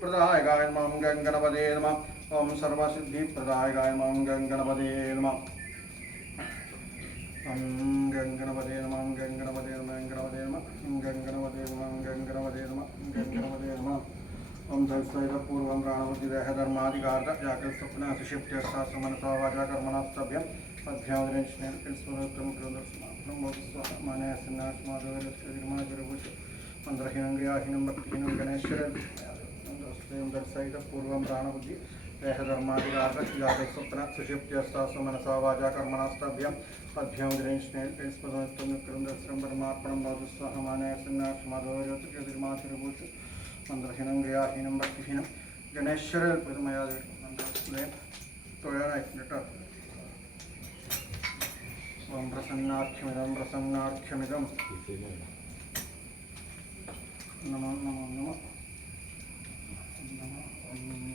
प्रदायकाय नमः गणपते नमः। ओम सर्वसिद्धिप्रदायकाय नमः गणपते नमः। ओम गणपते नमः गणपते नमः गणपते नमः गणपते नमः गणपते नमः गणपते नमः। ओम तत्सैव पूर्वं प्राणबुद्धिदेहधर्मादिकार्थ जागृतस्वप्न सुषुप्त्यर्थात् मनसा वाचा कर्मणास्तभ्यम् अध्यावदनश्नेन स्मृतं कृतदर्शनं मानसन्नास्मादवरस्थिर्माचरभूष मंत्रहीनं क्रियाहीनं भक्तिहीनं गणेश्वरं तत्सैव पूर्वं प्राणबुद्धि देहधर्मादिकार्थ जागृतस्वप्न सुषुप्त्यर्थात् मनसा वाचा कर्मणास्तभ्यम् अध्यावदनश्नेन स्मृतं कृतदर्शनं परमात्मनं भवतस्वः मानसन्नास्मादवरस्थिर्माचरभूष मंत्रहीनं क्रियाहीनं भक्तिहीनं गणेश्वरं തൊഴാനായിട്ടുണ്ട്. ഓം പ്രസന്നാർഘ്യമിതം പ്രസന്നാർഘ്യമിതം നമോ നമോ നമോ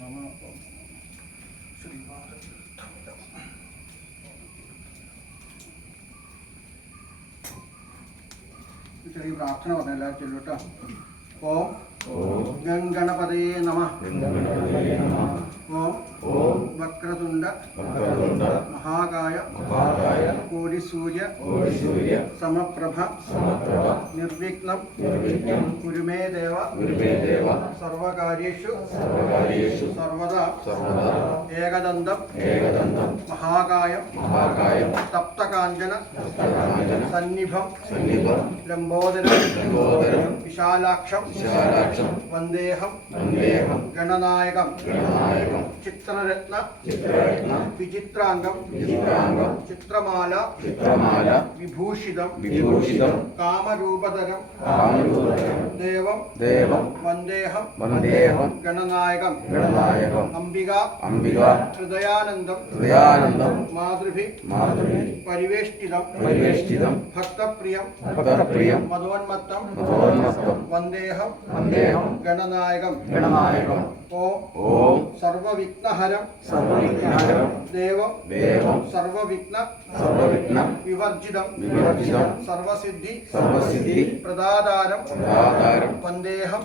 നമോ ചെറിയ പ്രാർത്ഥന പറഞ്ഞ എല്ലാവരും ചൊല്ലൂട്ടോ. ഓം ഗംഗണപതേ നമഃ. ओम वक्रतुंड महाकाय कोटिसूर्य समप्रभ निर्विघ्नं कुरु मे देव सर्वकार्येषु सर्वदा एकदन्तं महाकायं तप्तकाञ्चन सन्निभं लम्बोदरं विशालाक्षं वन्देहं गणनायकं चित्ररत्न विचित्रांगं चित्रमाला विभूषितं कामरूपधरं देवं वन्देहं गणनायकं अंबिका हृदयानन्दं मातृभिः परिवेष्टितं भक्तप्रियं मदोन्मत्तं वन्देहं गणनायकं ओम सर्वविघ्नहरं देवं सर्वविघ्न विवर्जितं सर्वसिद्धि प्रदातारं वन्देहं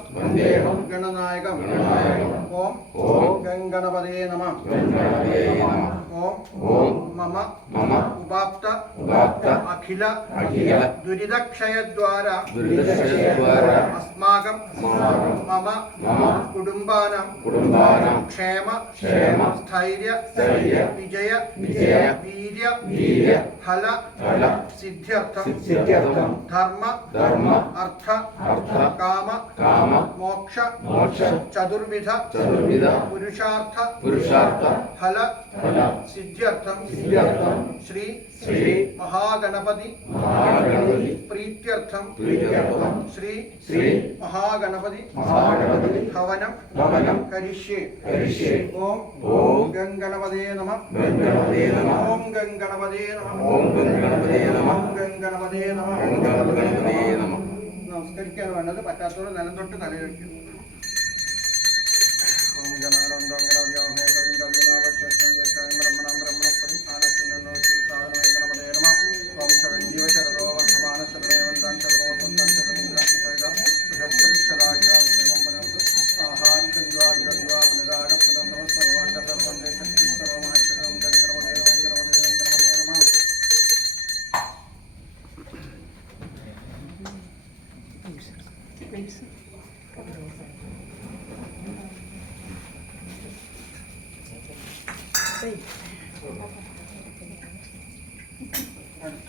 गणनायकं ओम गणपते नमः। ओम मम उपाप्त अखिल दुरितक्षयद्वारा अस्माकं मम कुटुम्बानां क्षेम स्थैर्य विजय वीर्य फल सिद्ध्यर्थं धर्म अर्थ काम मोक्ष चतुर्विध पुरुषार्थ फल सिद्ध्यर्थं श्री महागणपति प्रीत्यर्थं श्री महागणपति हवनं करिष्ये। ओम गणपते नमः। ओम गणपते नमः। ओम गणपते नमः। നമസ്കരിക്കാൻ വേണ്ടത് പറ്റാത്തവർ നിലം തൊട്ട് തലയിലേക്ക്. ഓം ഗണാനന്ദം ഗണപതിയാമേ കവിം കവിനാവശേഷം ജ്യേഷ്ഠായം ബ്രഹ്മണാം ബ്രഹ്മണസ്പതി ആനശ്രീനോ ശ്രീസാധനമേ ഗണപതേ നമഃ. ഓം ശരഞ്ജീവ ശരദോ വർദ്ധമാന ശരദേവന്താൻ ശരദോസന്താൻ ശരദിന്ദ്രാസൈത ബൃഹസ്പതി ശരാശാൽ സേവം പരന്ത് ആഹാരി ചന്ദ്വാദികദ്വാ പുനരാഗ പുനർനമ സർവാംഗ സർവന്തേ ശക്തി സർവമാശ്വരം ഗണപതേ നമഃ ഗണപതേ നമഃ. അടുത്ത